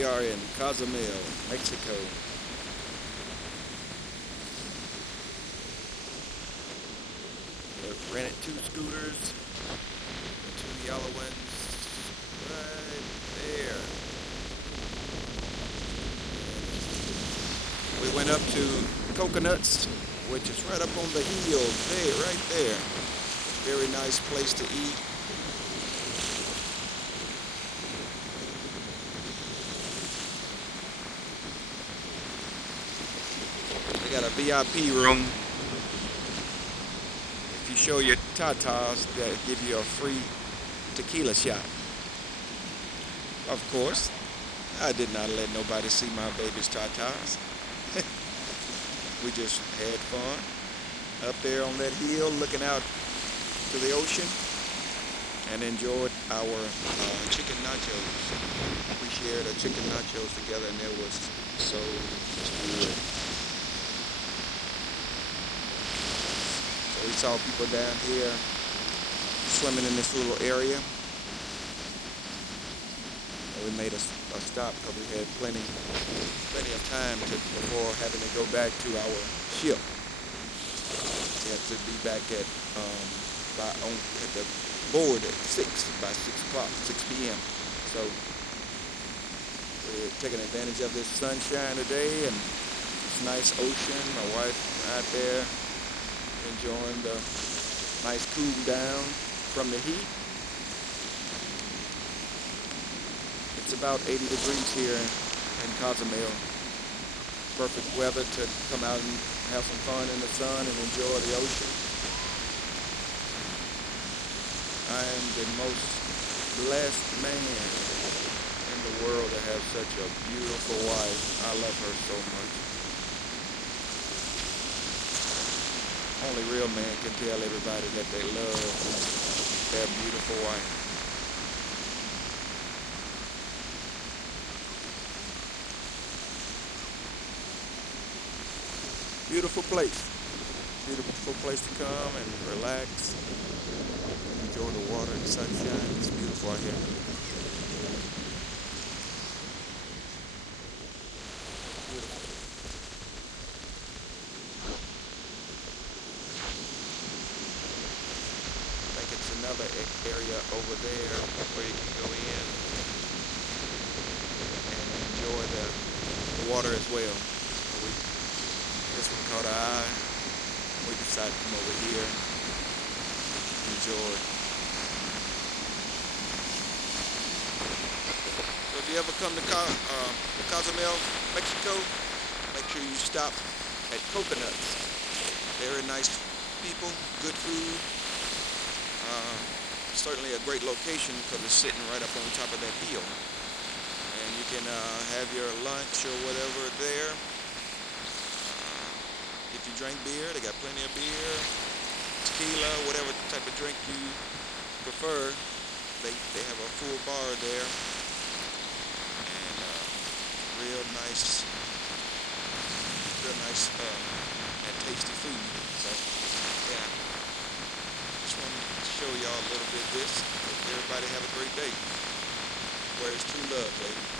We are in Cozumel, Mexico. We rented 2 scooters, the 2 yellow ones right there. We went up to Coconuts, which is right up on the hill there, right there. Very nice place to eat. They got a VIP room. If you show your tatas, they'll give you a free tequila shot. Of course, I did not let nobody see my baby's tatas. We just had fun up there on that hill looking out to the ocean and enjoyed our chicken nachos. We shared a chicken nachos together and it was so good. So we saw people down here swimming in this little area. And we made a stop because we had plenty of time before having to go back to our ship. We had to be back at the board at 6 by 6 o'clock, 6 p.m. So we're taking advantage of this sunshine today and this nice ocean. My wife out there enjoying the nice cool down from the heat. It's about 80 degrees here in Cozumel. Perfect weather to come out and have some fun in the sun and enjoy the ocean. I am the most blessed man in the world to have such a beautiful wife. I love her so much. Only real man can tell everybody that they love their beautiful wife. Beautiful place. Beautiful place to come and relax. Enjoy the water and sunshine. It's beautiful out here. Beautiful. I think it's another area over there where you can go in and enjoy the water as well. This one caught our eye. We decided to come over here and enjoy. So if you ever come to Cozumel, Mexico, make sure you stop at Coconuts. Very nice people, good food. Certainly a great location because it's sitting right up on top of that hill. And you can have your lunch or whatever there. If you drink beer, they got plenty of beer, tequila, whatever type of drink you prefer. They have a full bar there, and real nice and tasty food. So yeah, just wanted to show y'all a little bit of this. Hope everybody have a great day. Where's true love, baby?